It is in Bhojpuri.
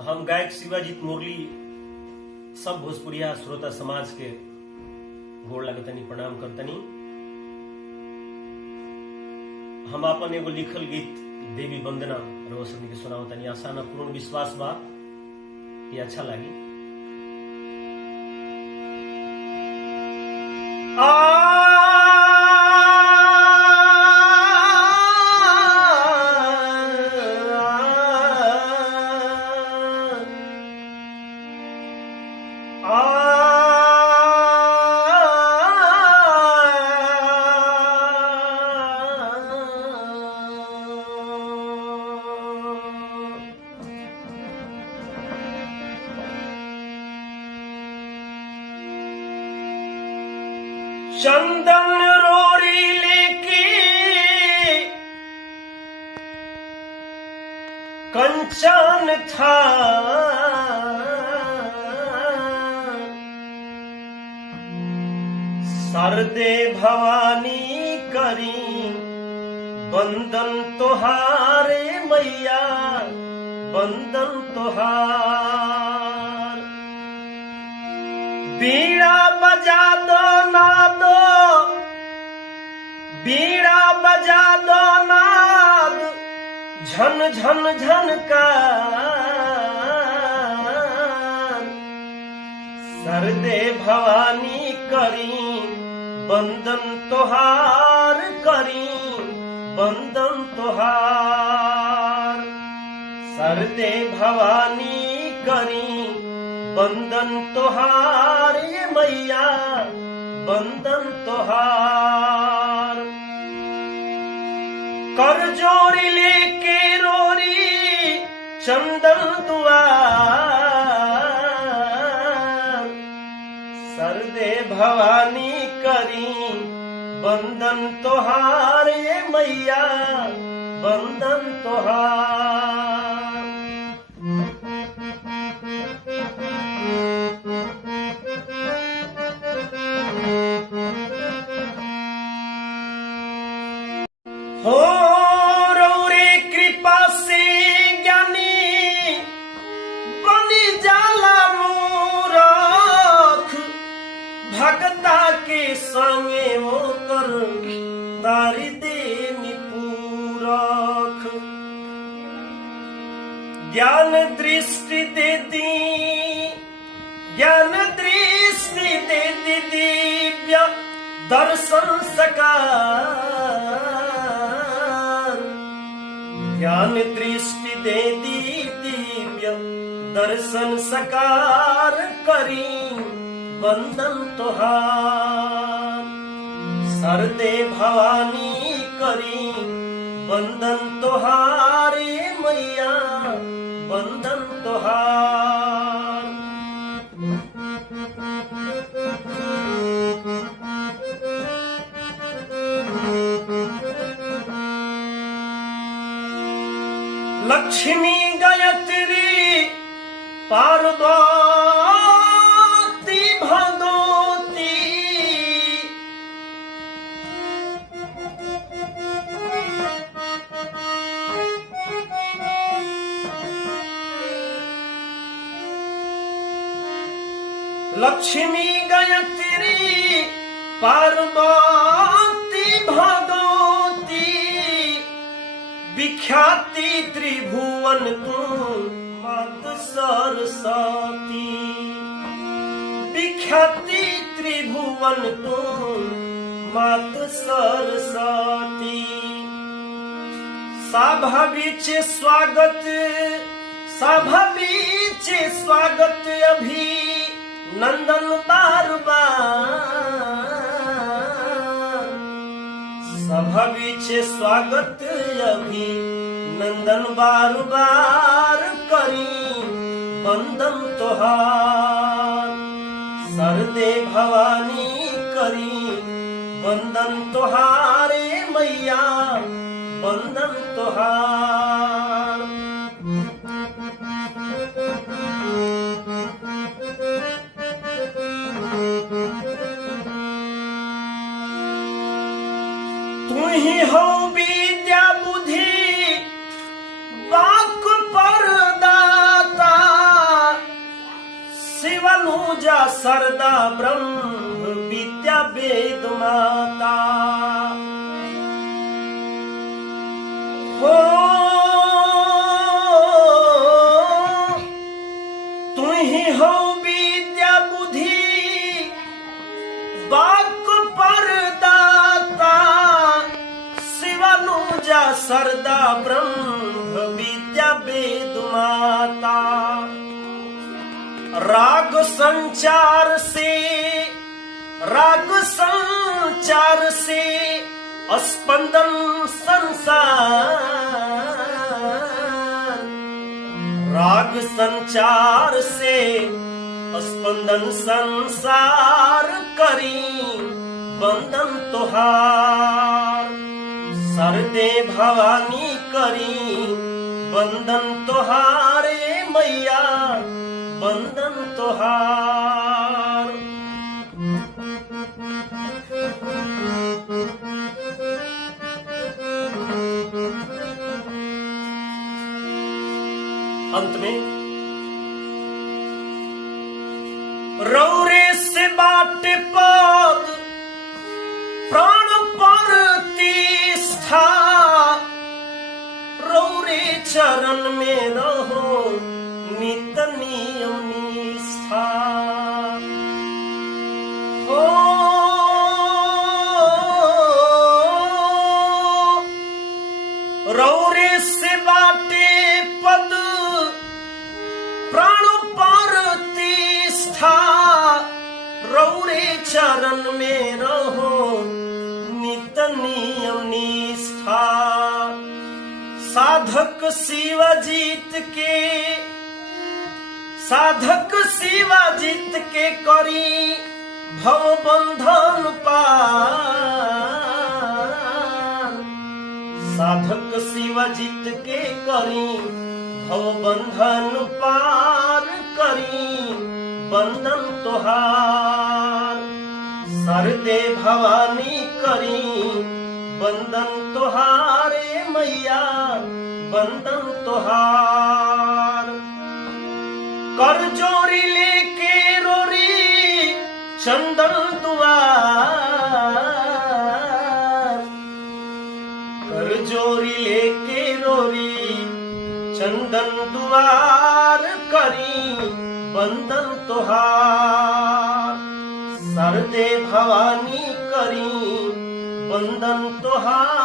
हम गायक शिवाजीत मुरली सब भोजपुरिया श्रोता समाज के गोड़ लगतनी, प्रणाम करतनी। हम अपन एगो लिखल गीत देवी वंदना रोशन के सुनावतनी। आशा न पूर्ण विश्वास बा कि अच्छा लगी। चंदन रोरी लेके कंचन था, सरदे भवानी करी बंदन तोहारे मैया, बंदन तोहार। बीड़ा बजा दो नाद, बीड़ा बजा दो नाद, झन झन झन का। सरदे भवानी करी बंदन तोहार, करी बंदन तोहार। सरदे भवानी करी बंदन तोहार ये मैया, बंदन तोहार। कर जोड़ी लेके रोरी चंदन दुआर, सरदे भवानी करी बंदन तोहार ये मैया, बंदन तोहार। हो रौरे कृपा से ज्ञानी बनी जाला मूरख, भगता के संगे होकर तारी देनी पूरख। ज्ञान दृष्टि दे दी, ज्ञान दृष्टि दे दी दिव्य दर्शन सकार। ज्ञान दृष्टि दे दी दिव्य दर्शन सकार, करी बंदन तोहार। सरदे भवानी करी बंदन तोहार मैया, बंदन तोहार। लक्ष्मी गायत्री पार्वती भगवती, लक्ष्मी गायत्री पार्वती भगवती। विख्याति त्रिभुवन तुम मात सरस्वती, विख्याति त्रिभुवन तुम मात सरस्वती। सभा बीच स्वागत, सभा बीच स्वागत अभी नंदन बार बार। सभा बीच स्वागत अभी नंदन बार बार, करी बंदन तोहार। सरदे भवानी करी बंदन तोहारे मैया, बंदन तोहार। तू ही हो विद्या बुद्धि वाक परदाता, जा सरदा ब्रह्म विद्या वेद माता। हो तू ही हो विद्या बुद्धि वाक परदाता। शिवानुजा सरदा ब्रह्म विद्या वेद माता। राग संचार से स्पंदन संसार। राग संचार से स्पंदन संसार करी बंदन तोहार। सरदे भवानी करी बंदन तोहारे मैया बंदन तोहार। अंत में रौरे से बाटे पद प्राण प्रतिष्ठा। रौरे चरण में रहो नित नियम निष्ठा। हो रौरे से बाटे पद प्राण प्रतिष्ठा। रौरे चरण में रहो नित नियम निष्ठा। साधक शिवजीत के करी भव बंधन पार। साधक शिवजीत के करी भव बंधन पार करी बंदन तोहार। सरदे भवानी करी बंदन तोहारे मैया बंदन तोहार। कर जोरी लेके रोरी चंदन दुआर। कर जोरी लेके रोरी चंदन दुआर करी बंदन तोहार। सरदे भवानी करी बंदन तोहार